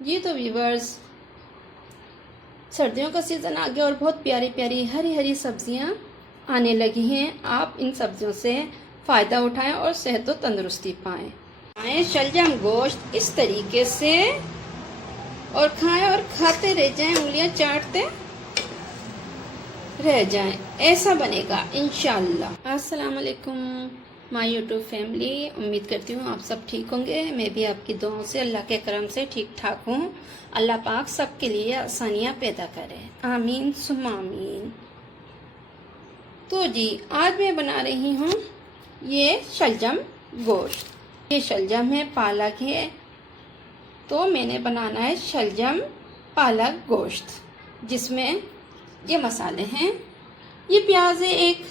जी तो व्यूवर्स, सर्दियों का सीज़न आ गया और बहुत प्यारी प्यारी हरी हरी सब्जियां आने लगी हैं। आप इन सब्जियों से फ़ायदा उठाएं और सेहत और तंदुरुस्ती पाएं। खाएं शलजम गोश्त इस तरीके से और खाएं और खाते रह जाएं, उंगलियां चाटते रह जाएं। ऐसा बनेगा इंशाल्लाह। अस्सलाम वालेकुम माय यूट्यूब फैमिली। उम्मीद करती हूँ आप सब ठीक होंगे। मैं भी आपकी दुआओं से, अल्लाह के करम से ठीक ठाक हूँ। अल्लाह पाक सबके लिए आसानियाँ पैदा करे, आमीन सुम्मा आमीन। तो जी, आज मैं बना रही हूँ ये शलजम गोश्त। ये शलजम है, पालक है, तो मैंने बनाना है शलजम पालक गोश्त, जिसमें ये मसाले हैं। ये प्याज है, एक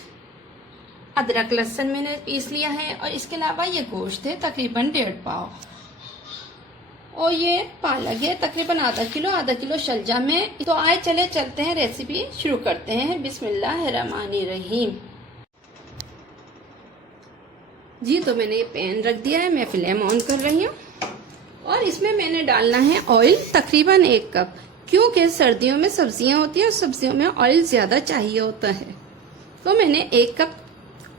अदरक लहसुन मैंने पीस लिया है, और इसके अलावा ये गोश्त है तकरीबन 1.5 पाव, और ये पालक है तकरीबन आधा किलो शलजम है। तो आए चलते हैं, रेसिपी शुरू करते हैं। बिस्मिल्लाहिर्रहमानिर्रहीम। जी तो मैंने ये पैन रख दिया है, मैं फ्लेम ऑन कर रही हूँ, और इसमें मैंने डालना है ऑयल तकरीबन 1 कप, क्योंकि सर्दियों में सब्जियां होती हैं और सब्जियों में ऑयल ज़्यादा चाहिए होता है। तो मैंने 1 कप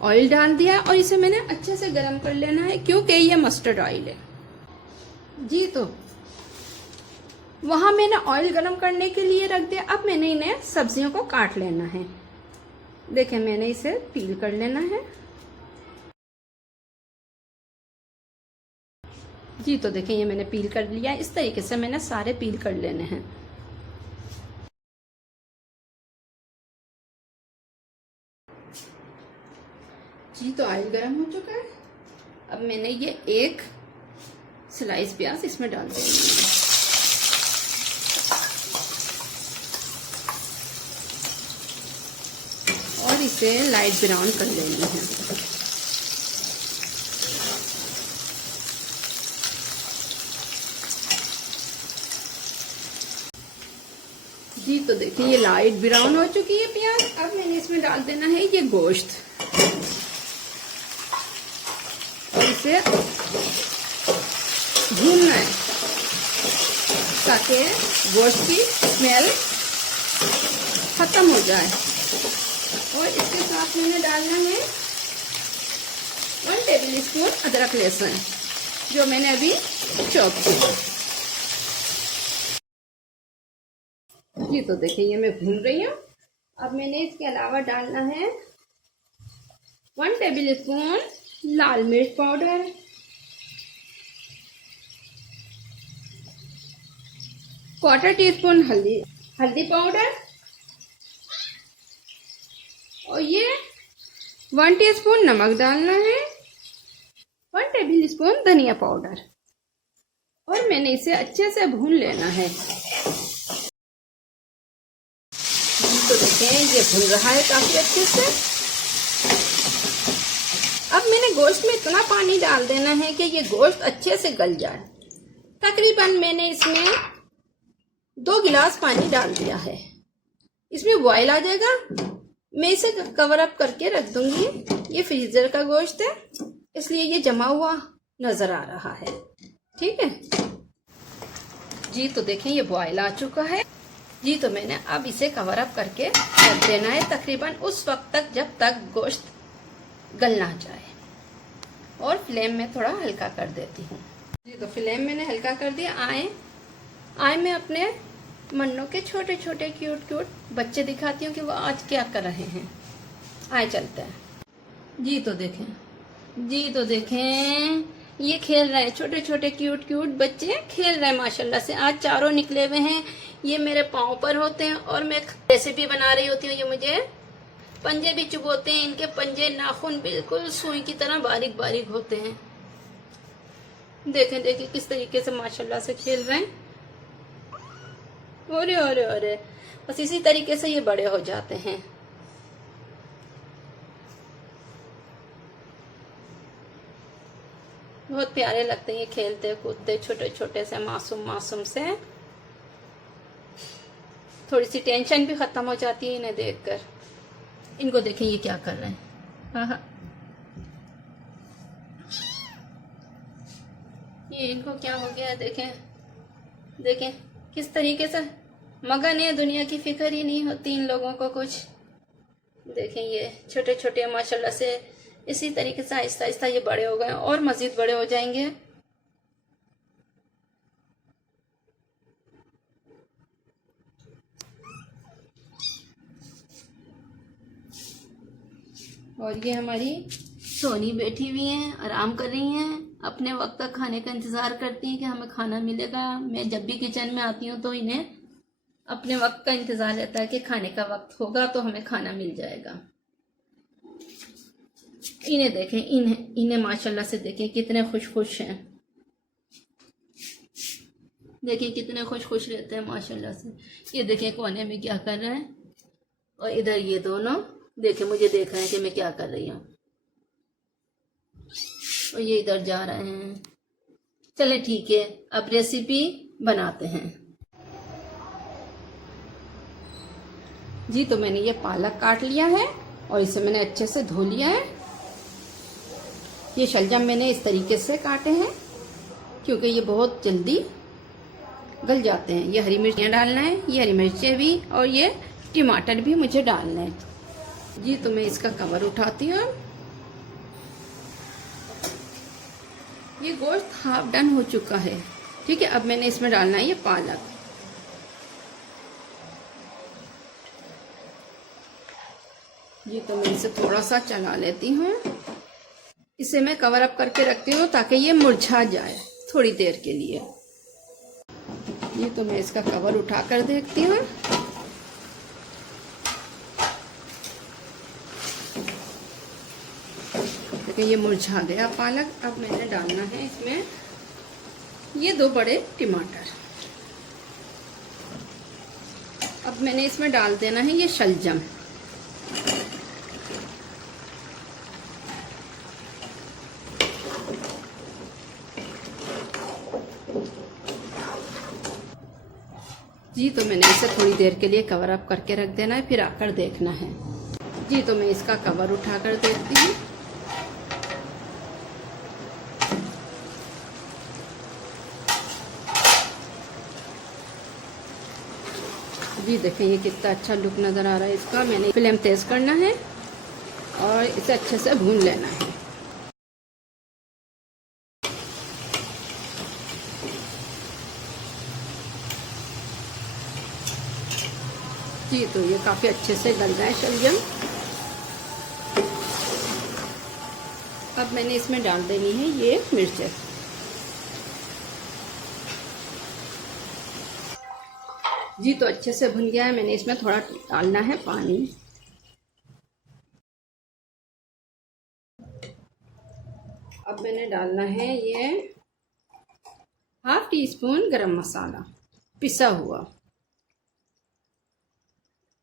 ऑयल डाल दिया, और इसे मैंने अच्छे से गर्म कर लेना है, क्योंकि ये मस्टर्ड ऑयल है। जी तो वहां मैंने ऑयल गर्म करने के लिए रख दिया। अब मैंने इन्हें सब्जियों को काट लेना है। देखें, मैंने इसे पील कर लेना है। जी तो देखें, ये मैंने पील कर लिया। इस तरीके से मैंने सारे पील कर लेने हैं। जी तो ऑयल गर्म हो चुका है। अब मैंने ये 1 स्लाइस प्याज इसमें डाल देंगे, और इसे लाइट ब्राउन कर लेनी है। जी तो देखिए, ये लाइट ब्राउन हो चुकी है प्याज। अब मैंने इसमें डाल देना है ये गोश्त, और इसे भूनना है ताकि गोश्त की स्मेल खत्म हो जाए। और इसके साथ मैंने डालना है 1 टेबल स्पून अदरक लहसुन, जो मैंने अभी चॉप किया। जी तो देखिए, ये मैं भून रही हूँ। अब मैंने इसके अलावा डालना है 1 टेबल स्पून लाल मिर्च पाउडर, 1/4 टीस्पून हल्दी पाउडर, और ये 1 टीस्पून नमक डालना है, 1 टेबल स्पून धनिया पाउडर, और मैंने इसे अच्छे से भून लेना है। तो देखें, ये भून रहा है काफी अच्छे से। अब मैंने गोश्त में इतना पानी डाल देना है कि ये गोश्त अच्छे से गल जाए। तकरीबन मैंने इसमें 2 गिलास पानी डाल दिया है। इसमें बॉयल आ जाएगा। मैं इसे कवर अप करके रख दूंगी। ये फ्रीजर का गोश्त है, इसलिए ये जमा हुआ नजर आ रहा है। ठीक है जी, तो देखें, ये बॉयल आ चुका है। जी तो मैंने अब इसे कवर अप करके रख देना है तकरीबन उस वक्त तक जब तक गोश्त गल ना जाए, और फ्लेम में थोड़ा हल्का कर देती हूँ। जी तो फ्लेम मैंने हल्का कर दिया। आए मैं अपने मन्नों के छोटे छोटे क्यूट बच्चे दिखाती हूँ कि वो आज क्या कर रहे हैं। आए चलते हैं। जी तो देखें, ये खेल रहे हैं। छोटे छोटे क्यूट बच्चे खेल रहे हैं माशाल्लाह से। आज चारों निकले हुए हैं। ये मेरे पाँव पर होते हैं, और मैं रेसिपी बना रही होती हूँ। ये मुझे पंजे भी चुभोते हैं। इनके पंजे, नाखून बिल्कुल सुई की तरह बारीक बारीक होते हैं। देखें किस तरीके से माशाल्लाह से खेल रहे हैं। अरे, बस इसी तरीके से ये बड़े हो जाते हैं। बहुत प्यारे लगते हैं ये खेलते कूदते, छोटे छोटे से मासूम से। थोड़ी सी टेंशन भी खत्म हो जाती है इन्हें देखकर। इनको देखें, ये क्या कर रहे हैं। हाँ, ये इनको क्या हो गया देखें। देखें किस तरीके से मगन है, दुनिया की फिक्र ही नहीं होती इन लोगों को कुछ। देखें ये छोटे छोटे माशाल्लाह से इसी तरीके से आहिस्ता आहिस्ता ये बड़े हो गए और मज़ीद बड़े हो जाएंगे। और ये हमारी सोनी बैठी हुई हैं, आराम कर रही हैं, अपने वक्त तक खाने का इंतज़ार करती हैं कि हमें खाना मिलेगा। मैं जब भी किचन में आती हूँ तो इन्हें अपने वक्त का इंतज़ार रहता है कि खाने का वक्त होगा तो हमें खाना मिल जाएगा। इन्हें देखें, इन्हें माशाल्लाह से देखें कितने खुश खुश हैं। देखें कितने खुश खुश रहते हैं माशाल्लाह से। ये देखें कोने में क्या कर रहे हैं, और इधर ये दोनों देखें मुझे देख रहे हैं कि मैं क्या कर रही हूँ, और ये इधर जा रहे हैं। चले ठीक है, अब रेसिपी बनाते हैं। जी तो मैंने ये पालक काट लिया है और इसे मैंने अच्छे से धो लिया है। ये शलजम मैंने इस तरीके से काटे हैं क्योंकि ये बहुत जल्दी गल जाते हैं। ये हरी मिर्चियाँ डालना है, ये हरी मिर्चें भी, और ये टमाटर भी मुझे डालना है। जी तो मैं इसका कवर उठाती हूँ। ये गोश्त हाफ डन हो चुका है, ठीक है। अब मैंने इसमें डालना है ये पालक। जी तो मैं इसे थोड़ा सा चला लेती हूँ। इसे मैं कवर अप करके रखती हूँ ताकि ये मुरझा जाए थोड़ी देर के लिए। ये तो मैं इसका कवर उठा कर देखती हूँ। देखिए ये मुरझा गया पालक। अब मैंने डालना है इसमें ये 2 बड़े टमाटर। अब मैंने इसमें डाल देना है ये शलजम। जी तो मैंने इसे थोड़ी देर के लिए कवर अप करके रख देना है, फिर आकर देखना है। जी तो मैं इसका कवर उठा कर देखती हूँ। जी देखें ये कितना अच्छा लुक नज़र आ रहा है इसका। मैंने फ्लेम तेज करना है और इसे अच्छे से भून लेना है। जी तो ये काफ़ी अच्छे से गल रहा है शलजम। अब मैंने इसमें डाल देनी है ये मिर्चें। जी तो अच्छे से भुन गया है। मैंने इसमें थोड़ा डालना है पानी। अब मैंने डालना है ये ½ टीस्पून गरम मसाला पिसा हुआ।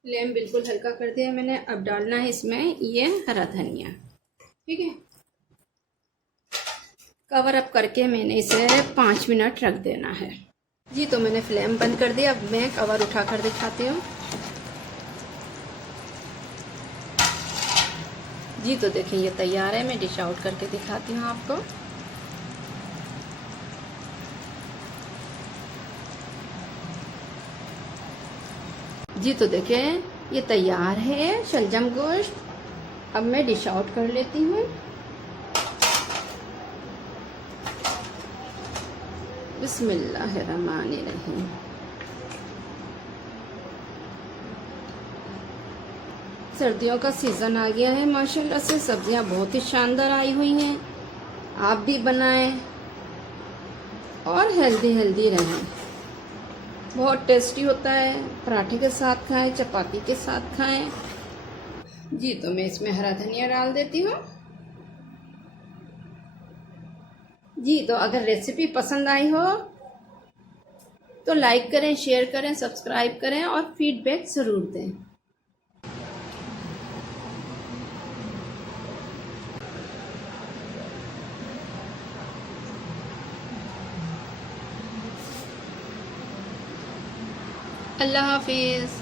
फ्लेम बिल्कुल हल्का कर दिया मैंने। अब डालना है इसमें ये हरा धनिया, ठीक है। कवर अप करके मैंने इसे 5 मिनट रख देना है। जी तो मैंने फ्लेम बंद कर दिया। अब मैं कवर उठा कर दिखाती हूँ। जी तो देखें ये तैयार है। मैं डिश आउट करके दिखाती हूँ आपको। जी तो देखें ये तैयार है शलजम गोश्त। अब मैं डिश आउट कर लेती हूँ। बिस्मिल्लाहिर्रहमानिर्रहीम। सर्दियों का सीज़न आ गया है माशाल्लाह से। सब्जियां बहुत ही शानदार आई हुई हैं। आप भी बनाएं और हेल्दी हेल्दी रहें। बहुत टेस्टी होता है। पराठे के साथ खाएं, चपाती के साथ खाएं। जी तो मैं इसमें हरा धनिया डाल देती हूँ। जी तो अगर रेसिपी पसंद आई हो तो लाइक करें, शेयर करें, सब्सक्राइब करें और फीडबैक ज़रूर दें। अल्लाह हाफिज़।